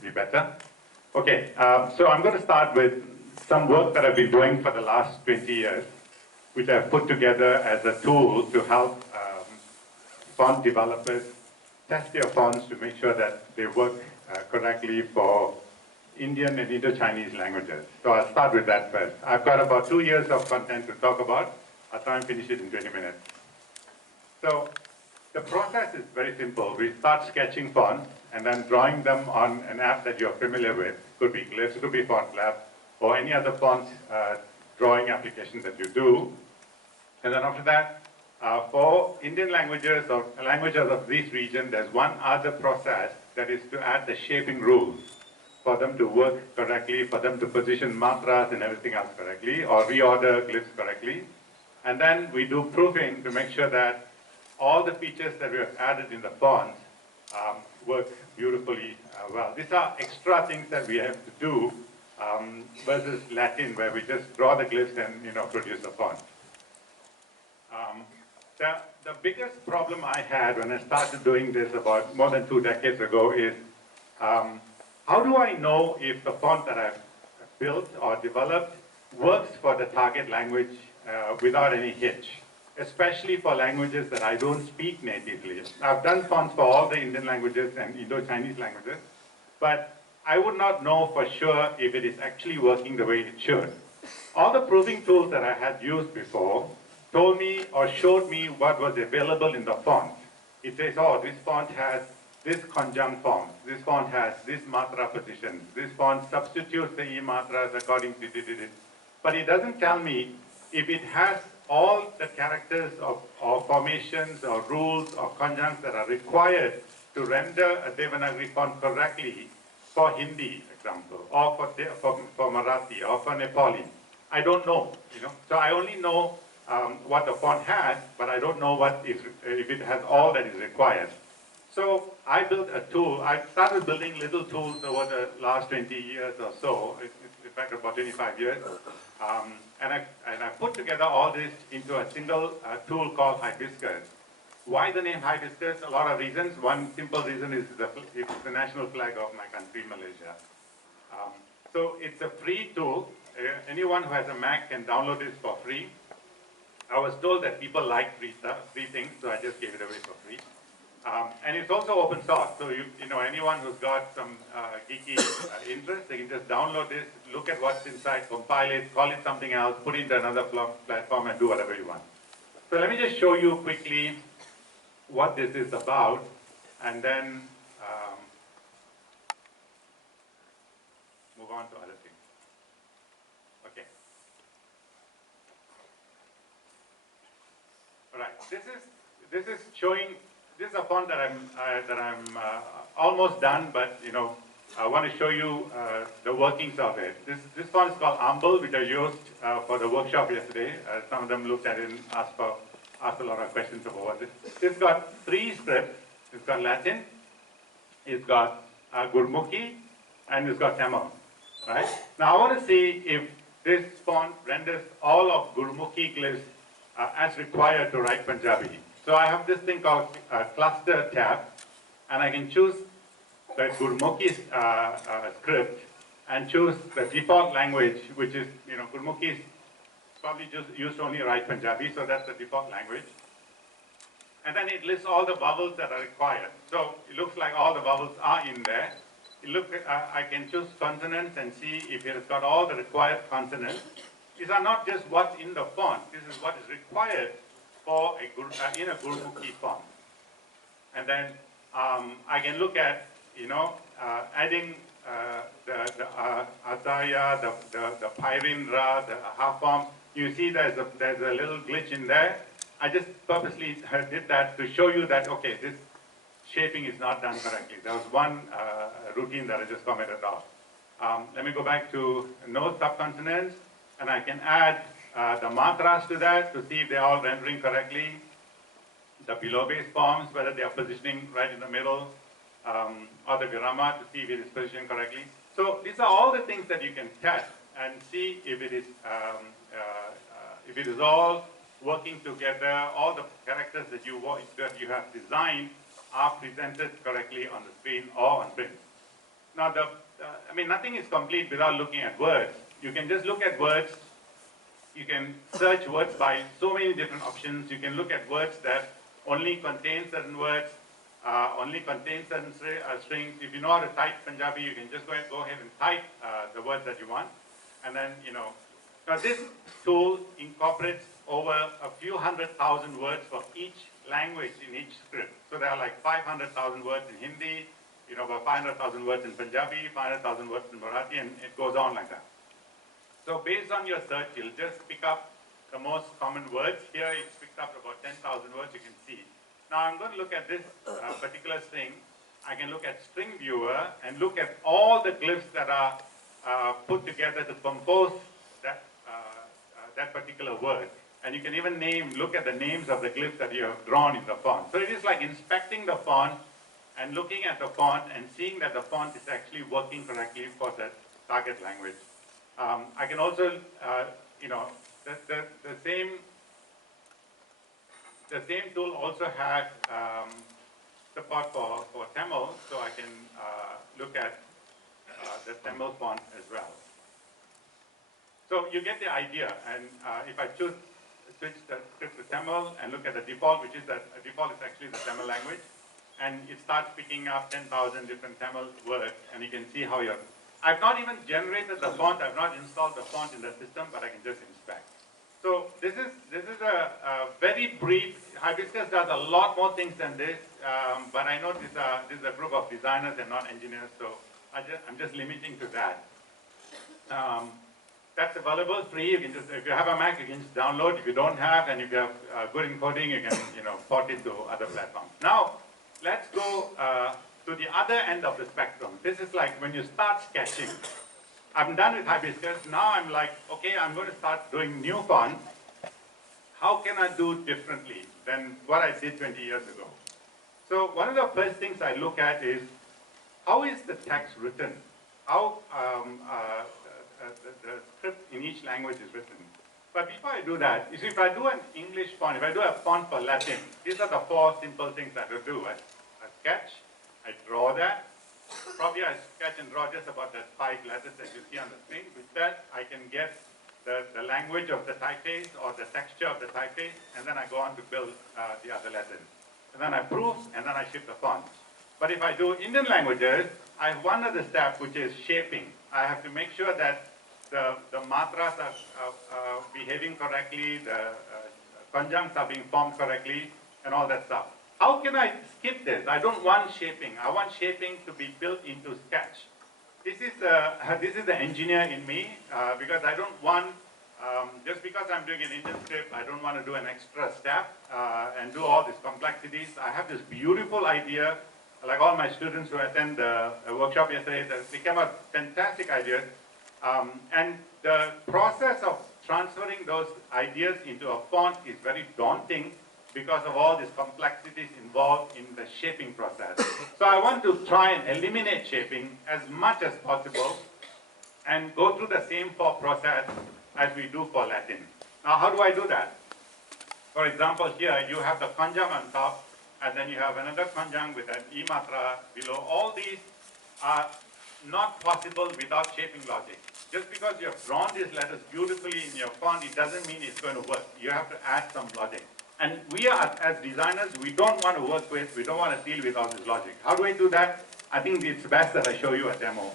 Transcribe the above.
be better. Okay, so I'm going to start with some work that I've been doing for the last 20 years, which I've put together as a tool to help font developers test their fonts to make sure that they work correctly for Indian and Indo-Chinese languages. So I'll start with that first. I've got about 2 years of content to talk about. I'll try and finish it in 20 minutes. So the process is very simple. We start sketching fonts and then drawing them on an app that you're familiar with. Could be Glyphs, could be Font Lab, or any other font drawing application that you do. And then after that, for Indian languages or languages of this region, there's one other process that is to add the shaping rules for them to work correctly, for them to position matras and everything else correctly, or reorder glyphs correctly. And then we do proofing to make sure that all the features that we have added in the fonts work beautifully well. These are extra things that we have to do versus Latin, where we just draw the glyphs and produce a font. The biggest problem I had when I started doing this about more than 2 decades ago is how do I know if the font that I've built or developed works for the target language without any hitch, especially for languages that I don't speak natively. I've done fonts for all the Indian languages and Indo-Chinese languages, but I would not know for sure if it is actually working the way it should. All the proving tools that I had used before told me or showed me what was available in the font. It says, oh, this font has this conjunct form, this font has this matra positions, this font substitutes the E matras according to it. But it doesn't tell me if it has all the characters or formations or rules or conjuncts that are required to render a Devanagari font correctly for Hindi, example, or for Marathi, or for Nepali. I don't know, So I only know what the font has, but I don't know if it has all that is required. So I built a tool. I started building little tools over the last 20 years or so, in fact about 25 years. And I put together all this into a single tool called Hibiscus. Why the name Hibiscus? A lot of reasons. One simple reason is it's the national flag of my country, Malaysia. So it's a free tool. Anyone who has a Mac can download this for free. I was told that people like free things, so I just gave it away for free. And it's also open source, so anyone who's got some geeky interest, they can just download this, look at what's inside, compile it, call it something else, put it into another platform and do whatever you want. So let me just show you quickly what this is about, and then move on to other things. Okay. All right. This is showing. This is a font that I'm almost done, but I want to show you the workings of it. This font is called Amble, which I used for the workshop yesterday. Some of them looked at it and asked a lot of questions about this. It's got 3 scripts. It's got Latin, it's got Gurmukhi, and it's got Tamil. Right? Now I want to see if this font renders all of Gurmukhi glyphs as required to write Punjabi. So I have this thing called cluster tab, and I can choose the Gurmukhi script and choose the default language, which is, Gurmukhi is probably just used only to write Punjabi, so that's the default language. And then it lists all the vowels that are required. So it looks like all the vowels are in there. I can choose consonants and see if it has got all the required consonants. These are not just what's in the font, this is what is required for in a Gurmukhi font. And then I can look at, adding the Ataya, the Pyrin Ra, the half form. You see there's a little glitch in there. I just purposely did that to show you that, okay, this shaping is not done correctly. There was one routine that I just commented off. Let me go back to no subconsonants, and I can add the matras to that to see if they're all rendering correctly. The below base forms, whether they are positioning right in the middle, or the virama to see if it is positioned correctly. So these are all the things that you can test and see if it is all working together. All the characters that you have designed are presented correctly on the screen or on print. Now, I mean, nothing is complete without looking at words. You can just look at words. You can search words by so many different options. You can look at words that only contain certain words, only contain certain strings. If you know how to type Punjabi, you can just go ahead and type the words that you want. And then, now this tool incorporates over a few 100,000 words for each language in each script. So there are like 500,000 words in Hindi, about 500,000 words in Punjabi, 500,000 words in Marathi, and it goes on like that. So based on your search, you'll just pick up the most common words. Here it's picked up about 10,000 words, you can see. Now I'm going to look at this particular string. I can look at string viewer and look at all the glyphs that are put together to compose that particular word. And you can even look at the names of the glyphs that you have drawn in the font. So it is like inspecting the font and looking at the font and seeing that the font is actually working correctly for the target language. I can also, the same tool also has support for Tamil, so I can look at the Tamil font as well. So you get the idea, and if I switch the script to Tamil and look at the default, which is that default is actually the Tamil language, and it starts picking up 10,000 different Tamil words, and you can see how I've not even generated the font, I've not installed the font in the system, but I can just inspect. So this is a very brief. Hibiscus does a lot more things than this, but I know this is a group of designers and not engineers, so I'm just limiting to that. That's available free. You can just, if you have a Mac, you can just download. If you don't have, and if you have good encoding, you can port it to other platforms. Now let's go to the other end of the spectrum. This is like when you start sketching. I'm done with Hibiscus. Now I'm like, okay, I'm going to start doing new fonts. How can I do differently than what I did 20 years ago? So one of the first things I look at is, how is the text written? How the script in each language is written. But before I do that, you see, if I do an English font, if I do a font for Latin, these are the 4 simple things I will do. I sketch, I draw that. Probably I sketch and draw just about that 5 letters that you see on the screen. With that, I can get the language of the typeface or the texture of the typeface, and then I go on to build the other letters. And then I proof, and then I ship the font. But if I do Indian languages, I have one other step, which is shaping. I have to make sure that the matras are behaving correctly, the conjuncts are being formed correctly, and all that stuff. How can I skip this? I don't want shaping. I want shaping to be built into Sketch. This is the engineer in me, because I don't want, just because I'm doing an Indian script, I don't want to do an extra step and do all these complexities. I have this beautiful idea, like all my students who attend the workshop yesterday, they came up with fantastic ideas. And the process of transferring those ideas into a font is very daunting because of all these complexities involved in the shaping process. So I want to try and eliminate shaping as much as possible and go through the same process as we do for Latin. Now, how do I do that? For example, here you have the conjunct on top, and then you have another conjunct with an E matra below. All these are not possible without shaping logic. Just because you have drawn these letters beautifully in your font, it doesn't mean it's going to work. You have to add some logic. And we are, as designers, we don't want to work with, we don't want to deal with all this logic. How do I do that? I think it's best that I show you a demo.